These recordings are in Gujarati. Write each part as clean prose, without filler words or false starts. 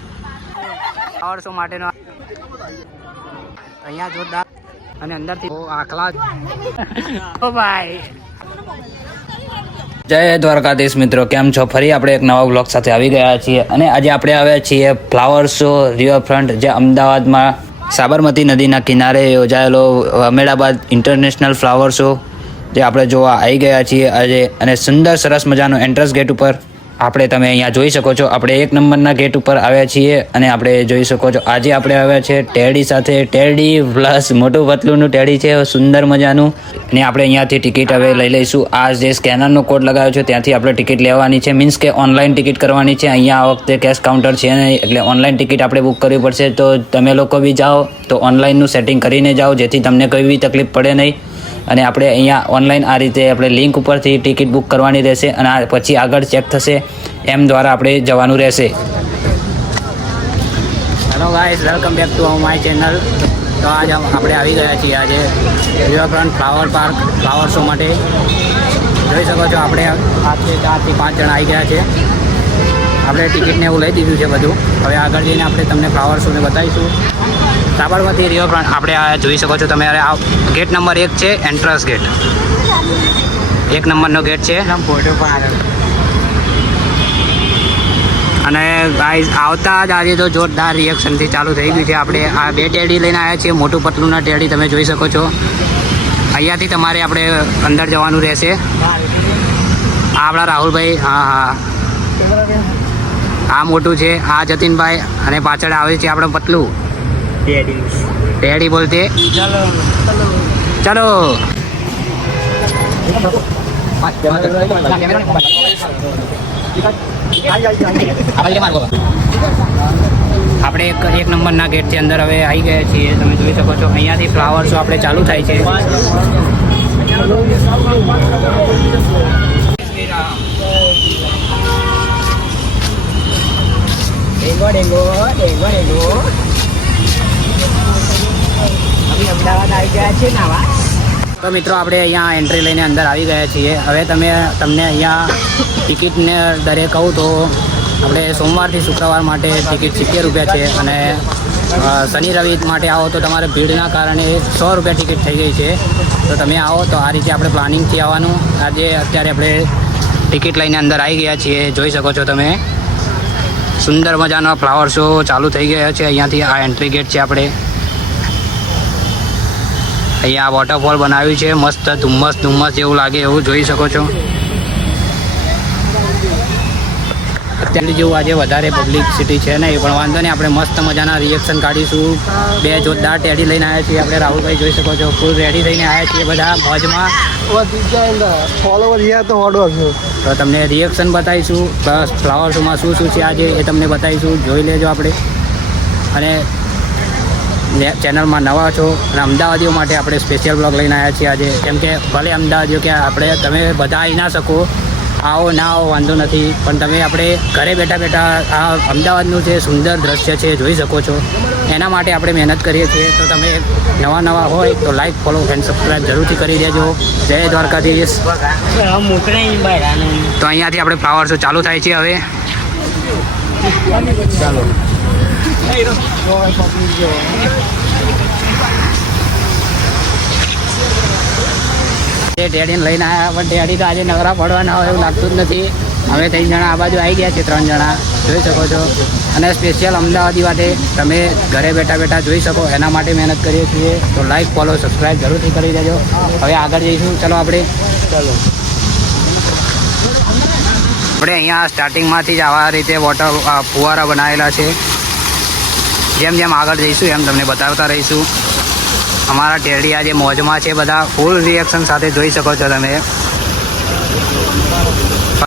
ફ્લાવર શો માટેનો અહીંયા જોરદાર અને અંદરથી આખલા ઓ ભાઈ જય દ્વારકાધીશ મિત્રો, કેમ છો? ફરી આપણે એક નવા બ્લોગ સાથે આવી ગયા છીએ અને આજે આપણે આવ્યા છીએ ફ્લાવર શો રિવરફ્રન્ટ, જે અમદાવાદમાં સાબરમતી નદીના કિનારે યોજાયેલો અહેમદાબાદ ઇન્ટરનેશનલ ફ્લાવર શો જે આપણે જોવા આવી ગયા છીએ આજે. અને સુંદર સરસ મજાનો એન્ટ્રન્સ ગેટ ઉપર આપણે તમે અહીંયા જોઈ શકો છો. આપણે 1 નંબરના ગેટ ઉપર આવ્યા છીએ અને આપણે જોઈ શકો છો આજે આપણે આવ્યા છે ટેડી સાથે. ટેડી પ્લસ મોટું પતલુંનું ટેડી છે, સુંદર મજાનું. અને આપણે અહીંયાથી ટિકિટ હવે લઈ લઈશું. આ જે સ્કેનરનો કોડ લગાવ્યો છે ત્યાંથી આપણે ટિકિટ લેવાની છે, મીન્સ કે ઓનલાઈન ટિકિટ કરવાની છે. અહીંયા આ વખતે કેશ કાઉન્ટર છે નહીં, એટલે ઓનલાઈન ટિકિટ આપણે બુક કરવી પડશે. તો તમે લોકો બી જાઓ તો ઓનલાઈનનું સેટિંગ કરીને જાઓ, જેથી તમને કોઈ બી તકલીફ પડે નહીં. અને આપણે અહીંયા ઓનલાઈન આ રીતે આપણે લિંક ઉપરથી ટિકિટ બુક કરવાની રહેશે અને પછી આગળ ચેક થશે, એમ દ્વારા આપણે જવાનું રહેશે. Hello guys, welcome back to my channel. તો આજે આપણે આવી ગયા છીએ આજે riverfront flower park flower show માટે. જોઈ શકો છો આપણે 4 થી 5 જણા આવી ગયા છે. આપણે ટિકિટને એવું લઈ દીધું છે બધું. હવે આગળ જઈને આપણે તમને ફ્લાવર શોને બતાવીશું. સાબરમતી રિવરફ્રન્ટ આપણે આ જોઈ શકો છો તમે. આ ગેટ નંબર 1 છે, એન્ટ્રન્સ ગેટ. 1 નંબરનો ગેટ છે. અને ગાઈઝ આવતા જ આજે તો જોરદાર રિએક્શનથી ચાલુ થઈ ગયું છે. આપણે આ 2 ટેડી લઈને આવ્યા છીએ, મોટું પતલુંના ટેડી તમે જોઈ શકો છો. અહીંયાથી તમારે આપણે અંદર જવાનું રહેશે. આ આપણા રાહુલભાઈ, હા, આ મોટું છે, આ જતીનભાઈ, અને પાછળ આવે છે આપણું પતલું ટેડી બોલતે. ચલો આપણે 1 નંબરના ગેટથી અંદર હવે આવી ગયા છીએ. તમે જોઈ શકો છો અહીંયાથી ફ્લાવર શો આપણે ચાલુ થાય છે. અમદાવાદ આવી ગયા છે નાવા. તો મિત્રો આપણે અહીંયા એન્ટ્રી લઈને અંદર આવી ગયા છીએ. હવે તમને અહીંયા ટિકિટને દરે કહું તો આપણે સોમવારથી શુક્રવાર માટે ટિકિટ 70 રૂપિયા છે અને શનિ રવિ માટે આવો તો તમારે ભીડના કારણે 100 રૂપિયા ટિકિટ થઈ ગઈ છે. તો તમે આવો તો આ રીતે આપણે પ્લાનિંગથી આવવાનું. આજે અત્યારે આપણે ટિકિટ લઈને અંદર આવી ગયા છીએ. જોઈ શકો છો તમે સુંદર મજાનો ફ્લાવર શો ચાલુ થઈ ગયો છે. અહીંયાથી આ એન્ટ્રી ગેટ છે. આપણે અહીંયા વોટરફોલ બનાવ્યું છે, મસ્ત ધુમ્મસ જેવું લાગે એવું જોઈ શકો છો. અત્યારે જેવું આજે વધારે પબ્લિસિટી છે નહીં, પણ વાંધો નહીં, આપણે મસ્ત મજાના રિએક્શન કાઢીશું. 2 જોરદાર ટેડી લઈને આવ્યા છીએ આપણે. રાહુલભાઈ જોઈ શકો છો ફૂલ રેડી થઈને આવ્યા છીએ બધા મોજમાં. તો તમને રિએક્શન બતાવીશું, પ્લસ ફ્લાવર શોમાં શું છે આજે એ તમને બતાવીશું. જોઈ લેજો આપણે. અને ચેનલમાં નવા છો અને અમદાવાદીઓ માટે આપણે સ્પેશિયલ બ્લોગ લઈને આવ્યા છીએ આજે. કેમ કે ભલે અમદાવાદીઓ કે તમે બધા આવી ના શકો, આવો ના આવો વાંધો નથી, પણ તમે આપણે ઘરે બેઠા આ અમદાવાદનું જે સુંદર દ્રશ્ય છે જોઈ શકો છો. એના માટે આપણે મહેનત કરીએ છીએ. તો તમે નવા હોય તો લાઈક, ફોલો એન્ડ સબસ્ક્રાઈબ જરૂરથી કરી દેજો. જય દ્વારકાધીશ. તો અહીંયાથી આપણે ફ્લાવર શો ચાલુ થાય છે હવે. ચાલો ટેડીને લઈને આવ્યા, પણ ટેડી તો આજે નવરા પડવાના હોય એવું લાગતું જ નથી. હવે 3 જણા આ બાજુ આવી ગયા છે, 3 જણા જોઈ શકો છો. અને સ્પેશિયલ અમદાવાદી માટે તમે ઘરે બેઠા જોઈ શકો એના માટે મહેનત કરીએ છીએ. તો લાઈક, ફોલો, સબસ્ક્રાઈબ જરૂરથી કરી દેજો. હવે આગળ જઈશું. ચલો આપણે અહીંયા સ્ટાર્ટિંગમાંથી જ આવા રીતે ફુવારા બનાવેલા છે. જેમ જેમ આગળ જઈશું એમ તમને બતાવતા રહીશું. અમારા ટેડી આજે મોજમાં છે, બધા ફૂલ રિએક્શન સાથે જોઈ શકો છો તમે.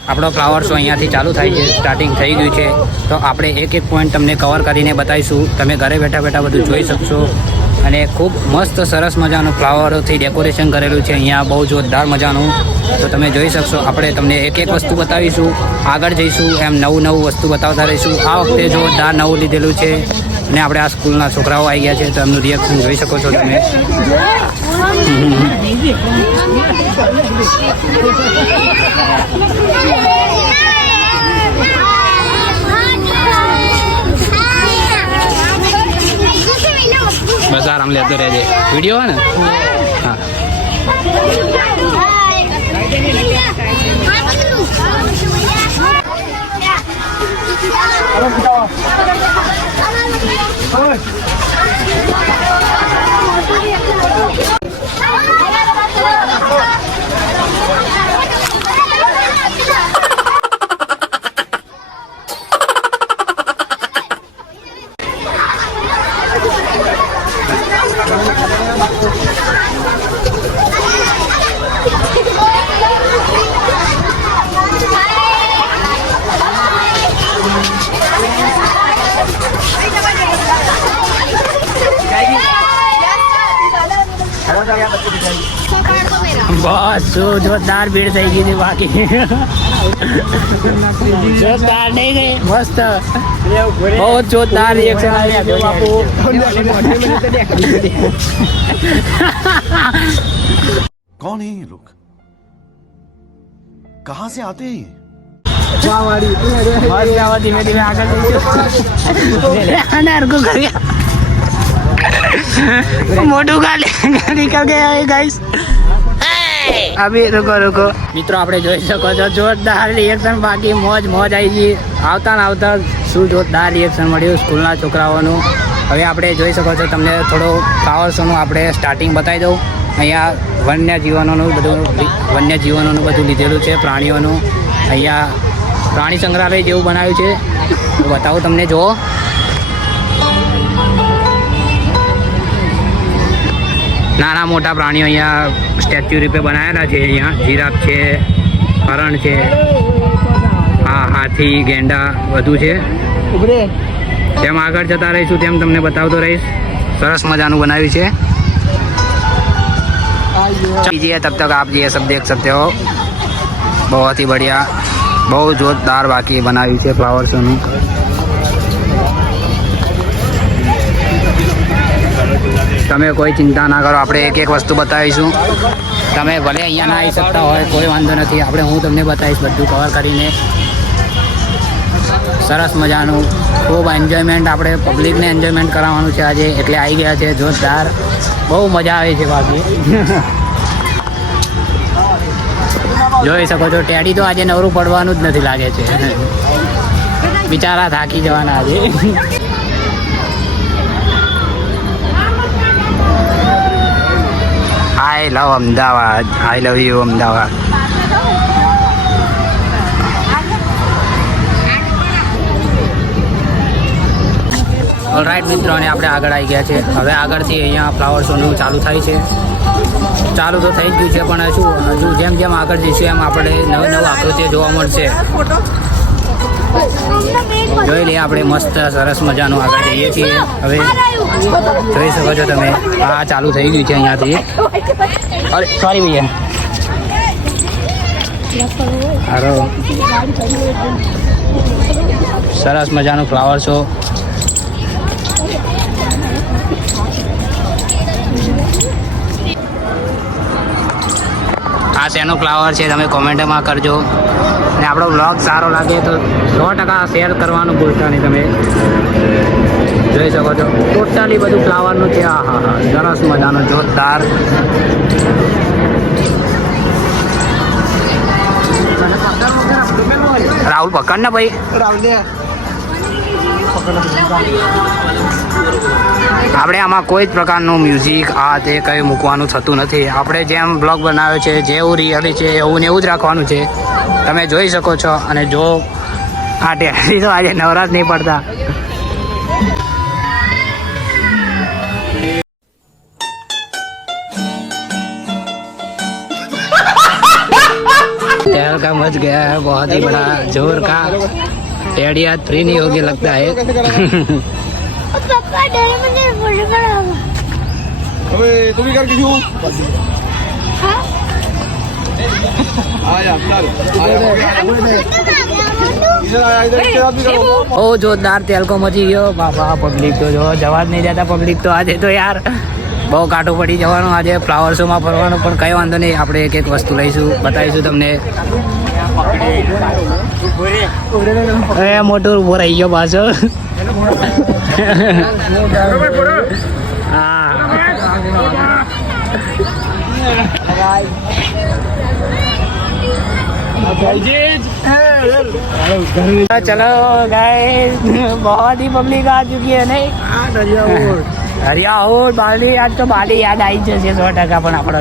આપણો ફ્લાવર શો અહીંયાથી ચાલુ થાય છે, સ્ટાર્ટિંગ થઈ ગયું છે. તો આપણે એક પોઈન્ટ તમને કવર કરીને બતાવીશું. તમે ઘરે બેઠા બધું જોઈ શકશો. અને ખૂબ મસ્ત સરસ મજાનું ફ્લાવરોથી ડેકોરેશન કરેલું છે અહીંયા, બહુ જોરદાર મજાનું. તો તમે જોઈ શકશો. આપણે તમને એક વસ્તુ બતાવીશું, આગળ જઈશું એમ નવું વસ્તુ બતાવતા રહીશું. આ વખતે જોરદાર નવું લીધેલું છે. અને આપણે આ સ્કૂલના છોકરાઓ આવી ગયા છે, તો એમનું રિએક્શન જોઈ શકો છો તમે. આરામ લેતો રહેજે. વિડીયો હોય ને? હા. બસ જોરદાર ભીડ થઈ ગઈ હતી. બાકી જોરદાર નહીં ગઈ, મસ્ત બહુ જોરદાર રિએક્શન આવ્યા બાપુ. कौन है ये लोग कहां से आते हैं ધીમે ધીમે આગળ મોટું ગાડી નીકળ ગયા ગાઈસ. અભી રૂકો મિત્રો, આપણે જોઈ શકો છો જોરદાર રિએક્શન. બાકી મોજ આવી ગઈ. આવતા ને આવતા શું જોરદાર રિએક્શન મળ્યું સ્કૂલના છોકરાઓનું. હવે આપણે જોઈ શકો છો, તમને થોડો ફ્લાવર શોનું આપણે સ્ટાર્ટિંગ બતાવી દઉં. અહીંયા વન્યજીવનોનું બધું લીધેલું છે, પ્રાણીઓનું. અહીંયા પ્રાણી સંગ્રહાલય જેવું બનાવ્યું છે, બતાવું તમને. જુઓ, નાના મોટા પ્રાણીઓ અહીંયા સ્ટેચ્યુ રૂપે બનાવેલા છે. અહીંયા જીરાફ છે, હરણ છે, હા, હાથી, ગેંડા બધું છે. જેમ આગળ જતા રહીશું તેમ તમને બતાવતો રહીશ. સરસ મજાનું બનાવ્યું છે. कीजिए तब तक आप ये सब देख सकते हो. बहुत ही बढ़िया, બહુ જોરદાર બાકી બનાવ્યું છે ફ્લાવર શોનું. તમે કોઈ ચિંતા ના કરો, આપણે એક વસ્તુ બતાવીશું. તમે ભલે અહીંયા ના આવી શકતા હોય, કોઈ વાંધો નથી. હું તમને બતાવીશ બધું કવર કરીને. સરસ મજાનું ખૂબ એન્જોયમેન્ટ, આપણે પબ્લિકને એન્જોયમેન્ટ કરાવવાનું છે આજે, એટલે આવી ગયા છે જોરદાર. બહુ મજા આવે છે બાકી. જોઈ શકો છો, ટેડી તો આજે નવરું પડવાનું જ નથી લાગે છે. બિચારા થાકી જવાના આજે. આઈ લવ અમદાવાદ, આઈ લવ યુ અમદાવાદ. ઓલરાઈટ મિત્રો, અને આપણે આગળ આવી ગયા છે. હવે આગળથી અહીંયા ફ્લાવર શોનું ચાલુ થાય છે. ચાલુ તો થઈ જ ગયું છે, પણ હજુ જેમ જેમ આગળ જઈશું એમ આપણે નવી આકૃતિઓ જોવા મળશે. જોઈ લઈએ આપણે, મસ્ત સરસ મજાનું આગળ જઈએ છીએ. હવે જોઈ શકો છો તમે, આ ચાલુ થઈ ગયું છે અહીંયાથી. અરે સોરી ભૈયા. હારો, સરસ મજાનું ફ્લાવર શો. આ શેનું ફ્લાવર છે તમે કોમેન્ટમાં કરજો. અને આપણો બ્લોગ સારો લાગે તો 100% શેર કરવાનું ભૂલતા નહીં. તમે જોઈ શકો છો, ટોટલી બધું ફ્લાવરનું છે. હા હા હા, સરસ મજાનું જોરદાર. રાહુલ પકડ ને ભાઈ. આપણે આમાં કોઈ જ પ્રકારનું મ્યુઝિક આ તે કંઈ મૂકવાનું થતું નથી. આપણે જેમ બ્લોગ બનાવ્યો છે, જેવું રિયલી છે એવું ને એવું જ રાખવાનું છે. તમે જોઈ શકો છો. અને જો આ ટેડી તો આજે નવરાશ નહીં પડતા. तेल का मच गया है बहुत ही बड़ा जोर का. टेडी आज फ्री नहीं होगी लगता है. पापा डर मुझे फोटो कराओ. अबे तू भी कर किसी हाँ? आया चल आया इधर से आप भी करो. ओ जोरदार तेल को मची गयो बाबा. पब्लिक तो जो जवा જ નહીં દેતા. પબ્લિક તો આજે તો યાર બહુ કાટું પડી જવાનું. આજે ફ્લાવર શોમાં ફરવાનું, પણ કંઈ વાંધો નહીં. આપણે એક એક વસ્તુ લઈશું, બતાવીશું તમને. એ મોટું ઉભો રહી ગયો પાછો. હા, चलो गाइस बहुत ही पब्लिक आ चुकी है नहीं हरिया और બાલી આજ તો બાલી યાદ આવી જશે 100% પણ આપણો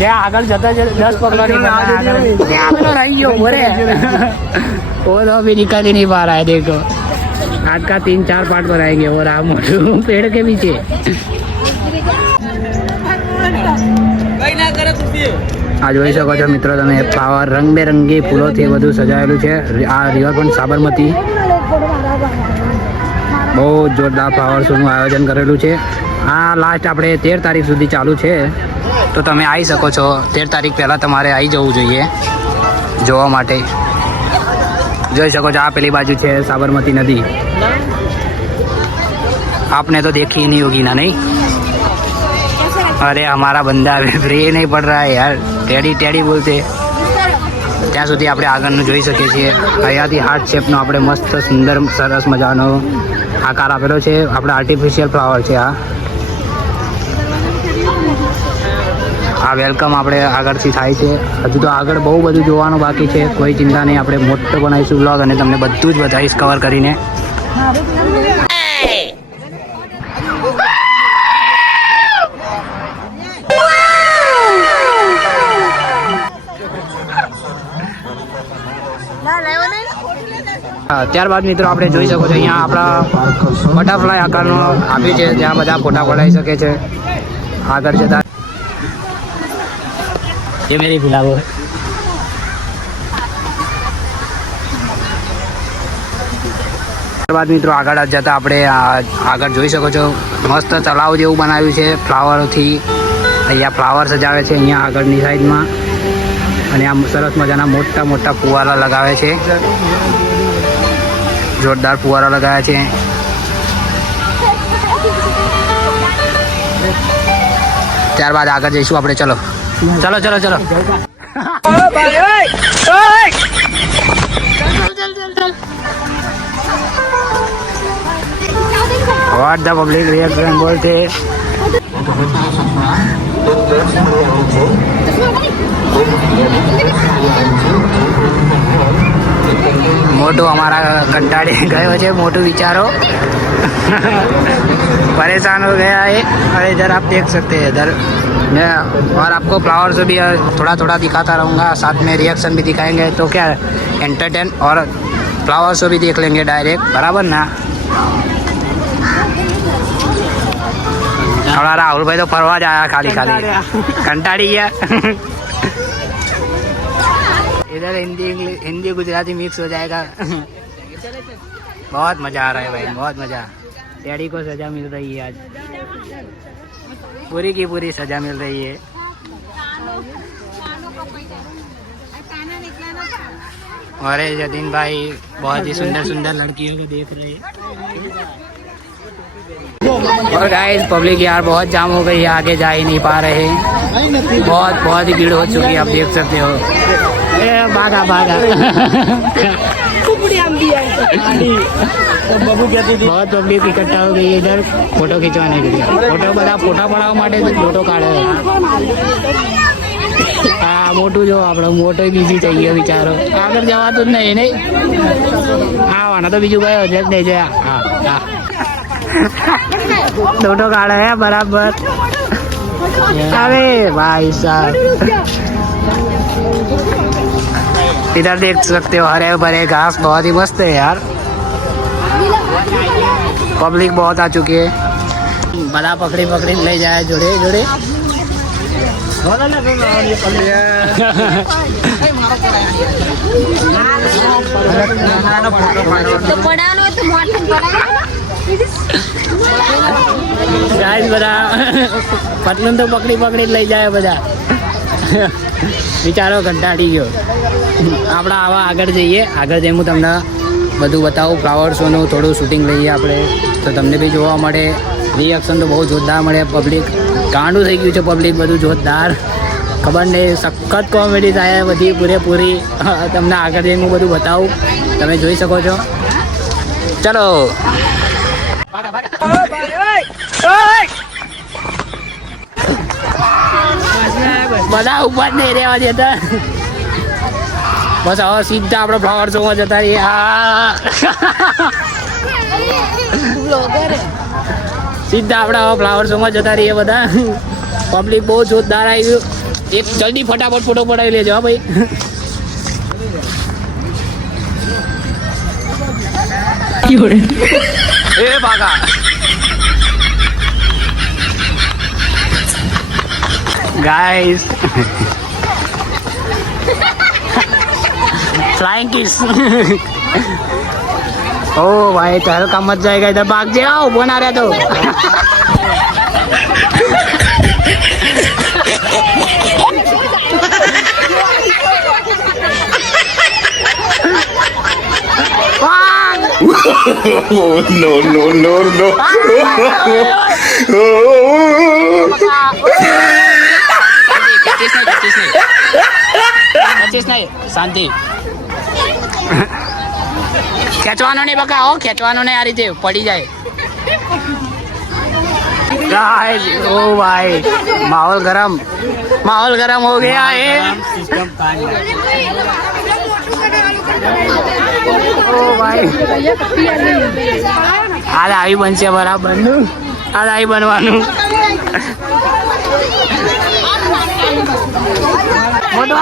જે આગળ જતા 10 પગલો ત્યાં પેલો રહી ગયો બોરે वो तो अभी निकल ही नहीं पा रहा है देखो आज का 3-4 पार्ट बनाएंगे और आप मोटू पेड़ के पीछे આ જોઈ શકો છો મિત્રો તમે ફ્લાવર રંગબેરંગી ફૂલોથી બધું સજાયેલું છે આ રિવરફ્રન્ટ સાબરમતી બહુ જોરદાર ફ્લાવર શોનું આયોજન કરેલું છે આ લાસ્ટ આપણે 13 તારીખ સુધી ચાલુ છે તો તમે આવી શકો છો 13 તારીખ પહેલાં તમારે આવી જવું જોઈએ જોવા માટે જોઈ શકો છો આ પેલી બાજુ છે સાબરમતી નદી आपने तो देखी नहीं होगी ना नहीं अरे हमारा बंदा अभी फ्री नहीं पड़ रहा है यार टेडी टेडी बोलते ત્યાં સુધી આપણે આગળનું જોઈ શકીએ છીએ અહીંયાથી હાર્ટ શેપનો આપણે મસ્ત સુંદર સરસ મજાનો આકાર આપેલો છે આપણે આર્ટિફિશિયલ ફ્લાવર છે આ વેલકમ આપણે આગળથી થાય છે હજુ તો આગળ બહુ બધું જોવાનું બાકી છે કોઈ ચિંતા નહીં આપણે મોટો બનાવીશું વ્લોગ અને તમને બધું જ બતાવીશ કવર કરીને ત્યારબાદ મિત્રો આપણે જોઈ શકો છો અહીંયા આપણા બટરફ્લાય આકારનો આપ્યું છે જ્યાં બધા ફોટા પડાવી શકે છે આગળ જતા એ મેરી ફિલાવો ત્યારબાદ મિત્રો આગળ જતા આપણે આગળ જોઈ શકો છો મસ્ત તળાવ જેવું બનાવ્યું છે ફ્લાવરથી અહીંયા ફ્લાવર સજાવે છે અહીંયા આગળની સાઈડમાં અને આમ સરસ મજાના મોટા મોટા ફુવારા લગાવે છે જોરદાર ફુવારા લગાવ્યા છે ત્યારબાદ આગળ જઈશું આપણે ચલો ચલો ચલો ચલો વોટ ધ પબ્લિક રિએક્શન બોલते मोटू हमारा कंटाड़ी गए છે मोटू विचारो परेशान हो गया है और इधर आप देख सकते हैं इधर मैं और आपको फ्लावर से भी थोड़ा थोड़ा दिखाता रहूँगा साथ में रिएक्शन भी दिखाएंगे तो क्या एंटरटेन और फ्लावर शो भी देख लेंगे डायरेक्ट बराबर ना हमारा राहुल भाई तो फरवा जाया खाली खाली कंटाड़ी गया इधर हिंदी गुजराती मिक्स हो जाएगा बहुत मजा आ रहा है भाई बहुत मजा डैडी को सजा मिल रही है आज पूरी की पूरी सजा मिल रही है अरे जतीन भाई बहुत ही सुंदर सुंदर लड़कियों को देख रहे हैं और गाइस पब्लिक यार बहुत जाम हो गई है आगे जा ही नहीं पा रहे बहुत ही भीड़ हो चुकी है आप देख सकते हो भागा भागा बहुत पब्लिक इकट्ठा हो गई है इधर फोटो खिंचवाने के लिए फोटो बड़ा फोटा पड़ावा માટે फोटो काढ़े हाँ मोटू जो आप मोटो बिजी થઈ ગયો વિચારો આગળ જવાતું જ નહીં આવવાના તો બીજું કયો છે જ નહીં છે હા હા फोटो काढ़े है बराबर अरे भाई साहब इधर देख सकते हो हरे भरे घास बहुत ही मस्त है यार पब्लिक बहुत आ चुकी है बड़ा पकड़ी पकड़ी ले जाए जोड़े जोड़े ગાઈસ બધા પતલું તો પકડી પકડી લઈ જાય બધા વિચારો કંટાળી ગયો આપણે આવા આગળ જઈએ આગળ જઈને હું તમને બધું બતાવું ફ્લાવર શોનું થોડું શૂટિંગ લઈએ આપણે તો તમને બી જોવા મળે રિએક્શન તો બહુ જોરદાર મળે પબ્લિક ગાંડું થઈ ગયું છે પબ્લિક બધું જોરદાર ખબર નહીં સખત કોમેડી થાય બધી પૂરેપૂરી તમને આગળ જઈને હું બધું બતાવું તમે જોઈ શકો છો ચલો બધા ઉપર નહીં રહેવા દેતા. બસ હવે સીધા આપણે ફ્લાવર શોમાં જતા રહીએ. સીધા આપણે હવે ફ્લાવર શોમાં જતા રહીએ બધા. પબ્લિક બહુ જોરદાર આવી ગયું. એક જલ્દી ફટાફટ ફોટો પડાવી લેજો હા ભાઈ. એ બાકા गाइस फ्लाइंग किस ओ भाई तेरे का मत जाएगा इधर भाग जाओ बना रहे तो no, no, no, no. શાંતિ ખેંચવાનો નહીં બકા હો ખેંચવાનો નહીં આ રીતે પડી જાય गाइस ओ भाई माहौल गरम हो गया है ओ भाई आज આવી બનશે બરાબર નું आज આવી બનવાનું મોટો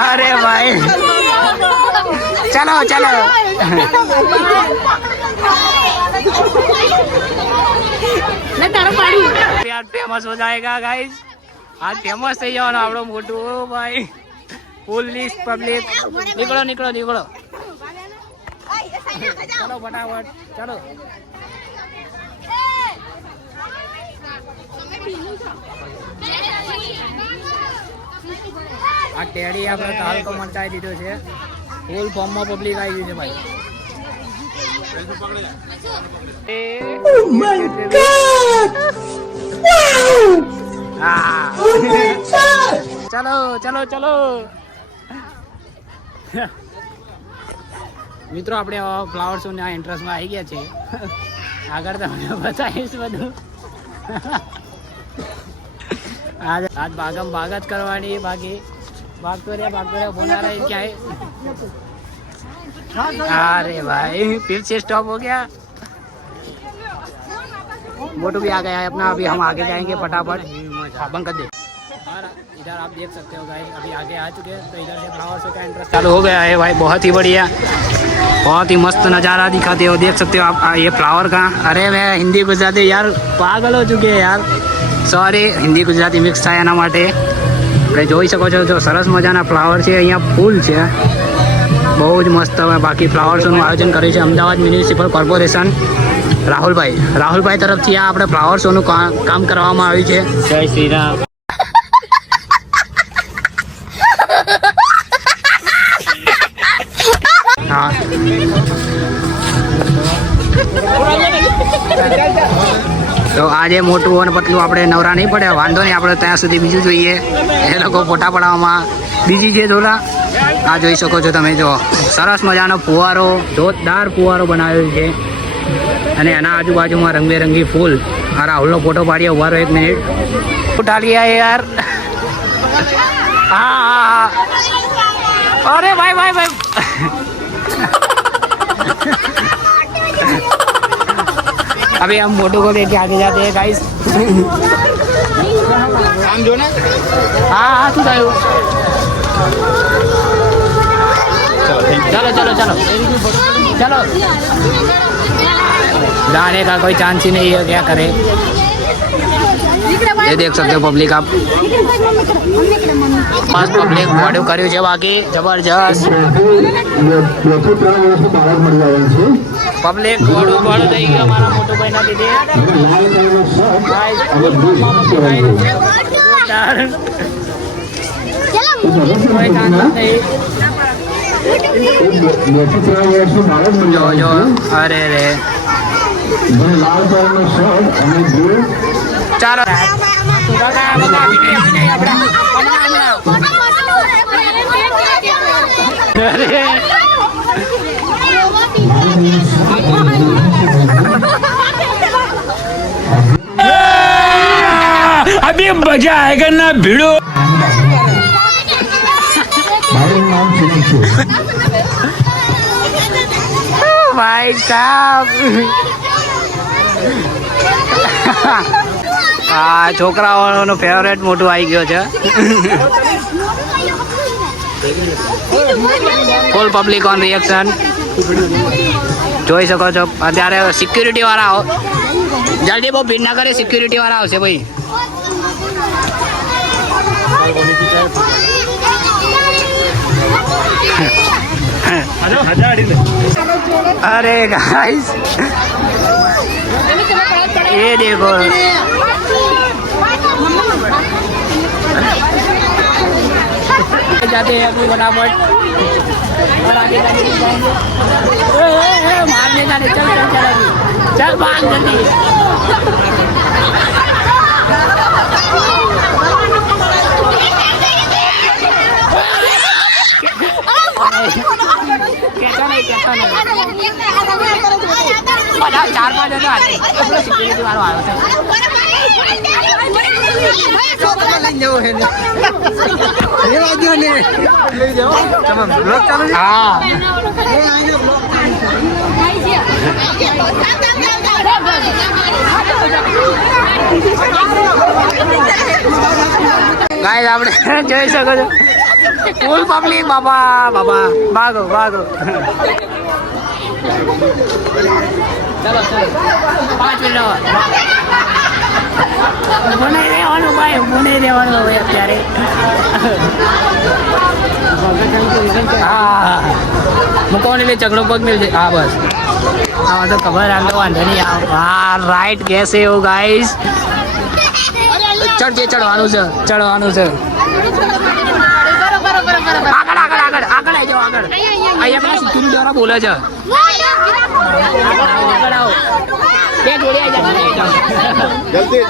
अरे भाई चलो चलो यार फेमस हो जाएगा गाइस आज फेमस થઈ જવાનો આપણો મોટો ભાઈ પોલીસ પબ્લિક નીકળો નીકળો નીકળો ચલો ફટાફટ ચલો આ ટેડી આપણે તાલુકો મંચાઈ દીધો છે ફૂલ ફોર્મમાં પબ્લિક આવી ગયું છે ભાઈ ચલો ચલો ચલો મિત્રો આપણે ફ્લાવર શો ના ઇન્ટરેસ્ટમાં આવી ગયા છે આગળ તમને બતાવીશ બધું આજ ભાગમ ભાગ જ કરવાની બાકી भागतो रे बोला रहा है क्या है अरे भाई फिर से स्टॉप हो गया मोटू भी आ गया है अपना अभी हम आगे जाएंगे फटाफट बंद कर दे और इधर आप देख सकते हो गाइस अभी आगे आ चुके हैं तो इधर से फ्लावर शो का इंटरेस्ट चालू हो गया है भाई बहुत ही बढ़िया बहुत ही मस्त नज़ारा दिखाते हो देख सकते हो आप ये फ्लावर का अरे मैं हिंदी गुजराती यार पागल हो चुके हैं यार सॉरी हिंदी गुजराती मिक्स था एना માટે આપણે જોઈ શકો છો જો સરસ મજાના ફ્લાવર છે અહીંયા ફૂલ છે બહુ જ મસ્ત હવે બાકી ફ્લાવર શોનું આયોજન કર્યું છે અમદાવાદ મ્યુનિસિપલ કોર્પોરેશન રાહુલભાઈ તરફથી આ આપણે ફ્લાવર શોનું કામ કરવામાં આવ્યું છે જય શ્રી રામ હા તો આજે મોટું અને પતલું આપણે નવરા નહીં પડે વાંધો નહીં આપણે ત્યાં સુધી બીજું જોઈએ એ લોકો ફોટા પડાવવામાં બીજી છે થોડા આ જોઈ શકો છો તમે જો સરસ મજાનો ફુવારો જોરદાર ફુવારો બનાવ્યો છે અને એના આજુબાજુમાં રંગબેરંગી ફૂલ આ રાહુલનો ફોટો પાડીએ ઉભારો 1 મિનિટ ઉઠા लिया यार हाँ हाँ अरे भाई भाई भाई अभी हम मोटू को लेके आगे जाते हैं गाइस आम जो ना हाँ हाँ तू गयो चलो चलो चलो चलो जाने का कोई चांस ही नहीं है क्या करे ये देख सकते हो पब्लिक आप मस्त पब्लिक મોડું કર્યું છે બાકી જબરજસ્ત પબ્લિક ઘોડું થઈ ગયું અમારા મોટું ભાઈ ના દીદી જો જો અરે રે ચાલો मजा आएगा ना भिड़ो. ભાઈ સાહેબ આ છોકરાઓનો ફેવરેટ મોટું આવી ગયો છે ફૂલ પબ્લિક ઓન રિએક્શન જોઈ શકો છો અત્યારે સિક્યુરિટી વાળા જલ્દી બહુ ભીડ ના કરે સિક્યુરિટી વાળા આવશે ભાઈ अरे गाइस ये देखो जाते हैं अपनी फटाफट और आगे जाके जाएंगे मारने जाने चल चल चल अभी चल भाग जल्दी कैसा नहीं બધા 4-5 હતા સિક્યુરિટી વાળો આવ્યો છે હા ગાઈસ આપણે જોઈ શકો છો ફૂલ પબ્લિક બાબા બાબા ભાગો ભાગો ચલો ચલો 5 મિનિટ બોને રહેવાનું ભાઈ બોને રહેવાનું હવે અત્યારે હા મૂકવાની એટલે ચગડો પગ મિલ જાય હા બસ હા તો ખબર આમ તો વાંધો નહીં હા રાઈટ કેસે હો ગાઈસ ચડવાનું છે આગળ આગળ આગળ આગળ આવી જાઓ આગળ અહીંયા પેલા સિક્યુરિટી વાળા બોલે છે આગળ આવો બે જોડે આવી જાઓ જલ્દી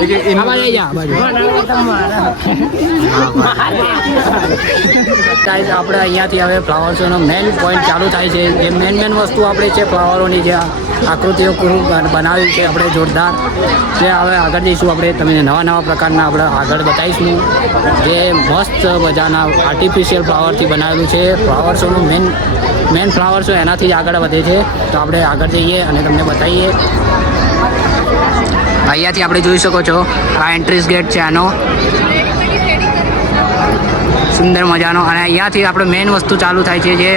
જલ્દી અમારે આવી જાઓ ગાઈસ આપણે અહીંયાથી હવે ફ્લાવર શોનો મેઇન પોઈન્ટ ચાલુ થાય છે જે મેઇન વસ્તુ આપણે છે ફ્લાવરોની જે આકૃતિઓ બનાવી છે આપણે જોરદાર જે હવે આગળ જઈશું આપણે તમને નવા પ્રકારના આપણે આગળ બતાવીશું જે મસ્ત મજાના આર્ટિફિશિયલ ફ્લાવરથી બનાવેલું છે ફ્લાવર શોનું મેઇન ફ્લાવર શો એનાથી જ આગળ વધે છે તો આપણે આગળ જઈએ અને તમને બતાવીએ અહીંયાથી આપણે જોઈ શકો છો આ એન્ટ્રીસ ગેટ છે આનો સુંદર મજાનો અને અહીંયાથી આપણે મેઇન વસ્તુ ચાલુ થાય છે જે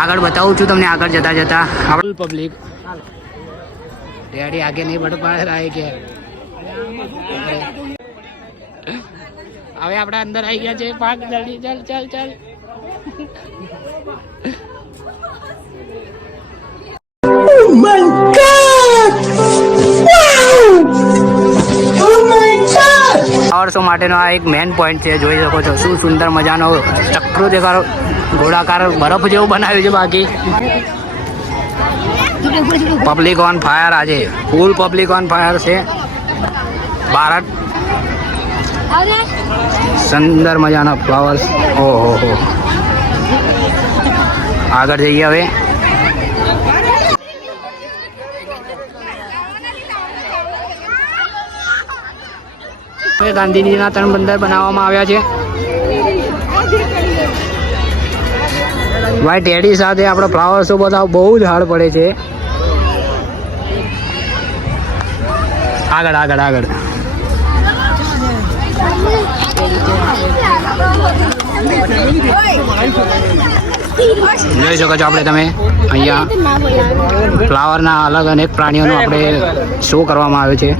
આગળ બતાવું છું તમને આગળ જતા આપણે પબ્લિક डैडी आगे नहीं बढ़ पा रहा है क्या હવે આપણે અંદર આવી ગયા છે ભાગ જલ્દી ચાલ ચાલ ચાલ Oh my God! Wow! Oh my God! Flower show માટેનો આ એક મેઇન પોઈન્ટ છે જોઈ શકો છો શું સુંદર મજાનો ચક્રો દેખાડો ગોળાકાર બરફ જેવું બનાવ્યું છે બાકી પબ્લિક ઓન ફાયર આજે ફૂલ પબ્લિક ઓન ફાયર છે ભારત સુંદર મજાના ફ્લાવર્સ ઓહો હો આગળ જઈએ હવે ગાંધીજીના 3 બંદર બનાવવામાં આવ્યા છે ભાઈ ટેડી સાથે આપણે ફ્લાવર શો બધા બહુ જ હાર્ડ પડે છે આગળ આગળ આગળ જોઈ શકો છો આપણે તમે અહીંયા ફ્લાવરના અલગ અનેક પ્રાણીઓનો આપણે શો કરવામાં આવ્યો છે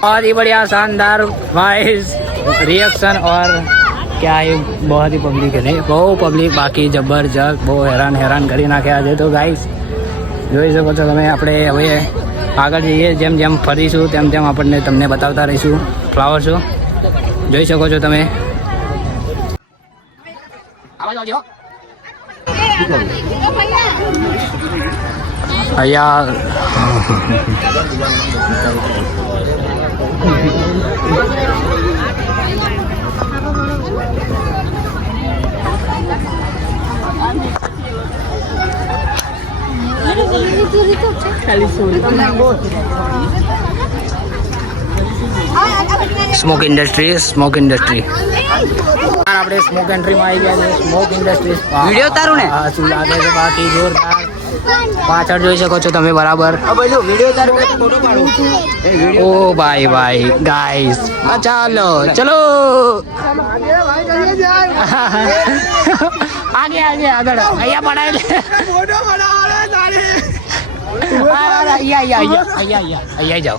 बहुत ही बढ़िया शानदार वाइज रिएक्शन और क्या है बहुत ही पब्लिक है नहीं બહુ પબ્લિક બાકી જબરજસ્ત બહુ હેરાન કરી નાખ્યા છે તો ગાઈસ જોઈ શકો છો તમે આપણે હવે આગળ જઈએ જેમ જેમ ફરીશું તેમ આપણને તમને બતાવતા રહીશું ફ્લાવર શો જોઈ શકો છો તમે અહીંયા સ્મોક ઇન્ડસ્ટ્રી આપણે સ્મોક એન્ટ્રીમાં આવી ગયા છે સ્મોક ઇન્ડસ્ટ્રી વિડીયો તારું ને હા શું લાગે છે બાકી જોરદાર પાછળ જોઈ શકો છો તમે બરાબર ઓ ભાઈ ગાઈસ ચાલો ચલો આગે આગળ અહીંયા પડાય અહીંયા जाओ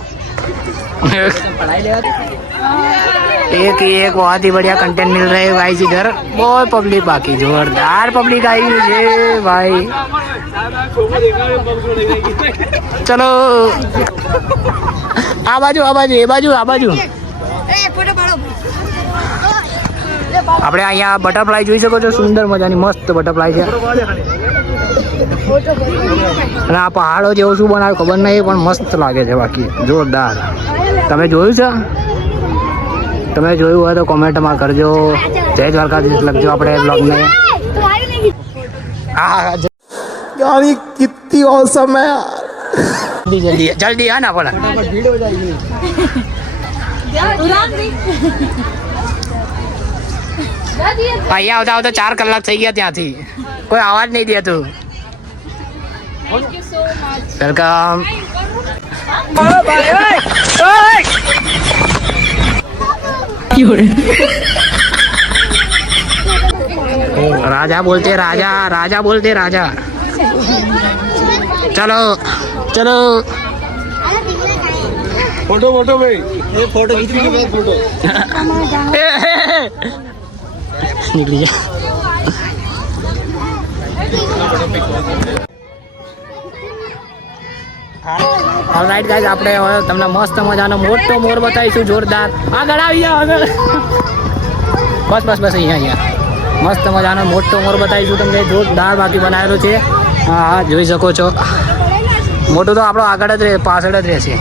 एक बहुत ही बढ़िया कंटेंट मिल रहे है भाई जी इधर बहुत पब्लिक बाकी जोरदार पब्लिक आई हुई है भाई चलो आ बाजू આપણે અહીંયા બટરફ્લાય જોઈ શકો છો સુંદર મજાની મસ્ત બટરફ્લાય છે અને આ પહાડો જેવું શું બનાવ્યું ખબર નહીં પણ મસ્ત લાગે છે બાકી જોરદાર તમે જોયું છે તમે જોયું હોય તો કોમેન્ટમાં કરજો જય દ્વારકાધીશ લખજો આપણે બ્લોગને હા यार ये कितनी औसम है જલ્દી હા ના પણ અહીંયા આવતા 4 કલાક થઈ ગયા ત્યાંથી કોઈ અવાજ નહીં દેતું વેલકમ राजा बोलते राजा चलो चलो फोटो भाई ये फोटो खींचने के बाद फोटो निकली जा ઓલરાઈટ ગાઈઝ આપણે હવે તમને મસ્ત મજાનો મોટો મોર બતાવીશું જોરદાર આગળ આવી જાઓ આગળ બસ અહીંયા મસ્ત મજાનો મોટો મોર બતાવીશું તમને જોરદાર બાકી બનાવેલો છે હા જોઈ શકો છો મોટો તો આપણો આગળ જ રહે પાછળ જ રહેશે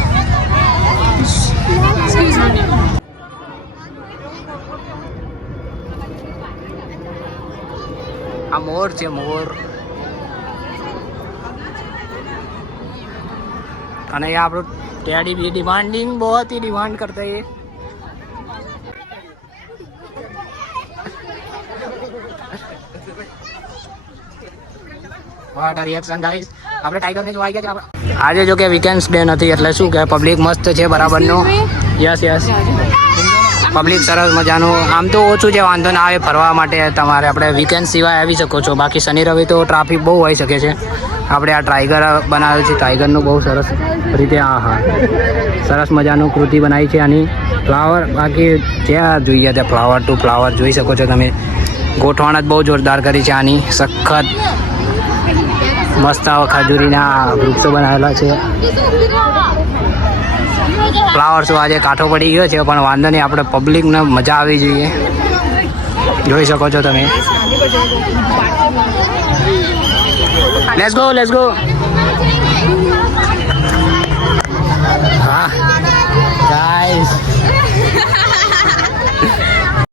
આ મોર છે મોર અને ये आप लोग टेडी भी डिमांडिंग बहुत ही डिमांड करते हैं व्हाट आर रिएक्शन गाइस આપણે ટાઈગર ને જોઈ ગયા આજે જો કે વીકેન્ડ્સ ડે નથી એટલે શું કે પબ્લિક મસ્ત છે બરાબરનો યસ પબ્લિક સરસ મજાનું આમ તો ઓછું છે વાંધો ના આવે ફરવા માટે તમારે આપણે વીકેન્ડ સિવાય આવી શકો છો બાકી શનિ રવિ તો ટ્રાફિક બહુ હોઈ શકે છે આપણે આ ટાઈગર બનાવ્યું છે ટાઈગરનું બહુ સરસ રીતે હા સરસ મજાનું કૃતિ બનાવી છે આની ફ્લાવર બાકી જ્યાં જોઈએ ત્યાં ફ્લાવર ટુ ફ્લાવર જોઈ શકો છો તમે ગોઠવણ જ બહુ જોરદાર કરી છે આની સખત મસ્ત ખજૂરીના વૃક્ષો બનાવેલા છે ફ્લાવર શો આજે કાંઠો પડી ગયો છે પણ વાંધો નહીં આપણે પબ્લિકને મજા આવી જોઈએ જોઈ શકો છો તમે લેટ્સ ગો हाँ गाइस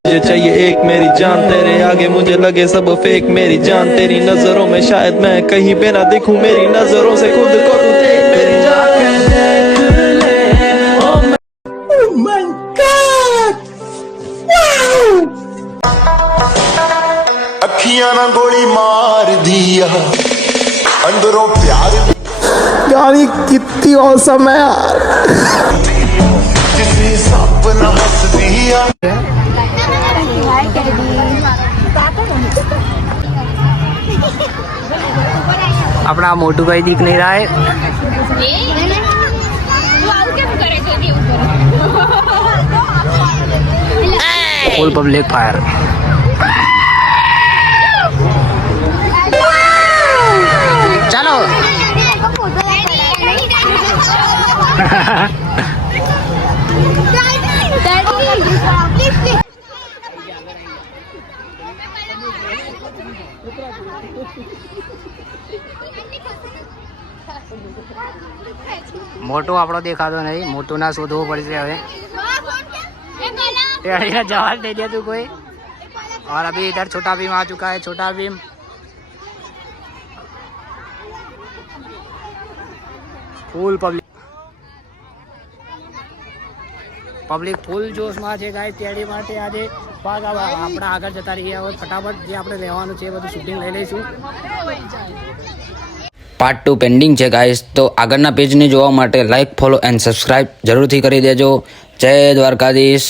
मुझे चाहिए एक मेरी जान तेरे आगे मुझे लगे सब फेक मेरी जान तेरी नजरों में शायद मैं कहीं पे ना दिखूं मेरी नजरों से खुद को तू देख मेरी जान Oh my God! Wow! अखियां ना गोली मार दिया अंदरों प्यार यानी कितनी औसम है यार. अपना मोटू भाई दिख नहीं रहा है. Full public fire. चलो. મોટું આપણો દેખાતો નહીં. મોટું ના શોધવું પડશે હવે. जवाब दे दिया तू कोई. और अभी इधर छोटा भीम आ चुका है. छोटा भीम फुल પબ્લિક ફૂલ જોશમાં છે ગાઈસ. તેડી માટે આજે આપણે આગળ જતા રહીએ. હવે ફટાફટ જે આપણે લેવાનું છે એ બધું શૂટિંગ લઈ લઈશું. પાર્ટ 2 પેન્ડિંગ છે ગાઈસ. તો આગળના પેજને જોવા માટે લાઈક, ફોલો એન્ડ સબસ્ક્રાઇબ જરૂરથી કરી દેજો. જય દ્વારકાધીશ.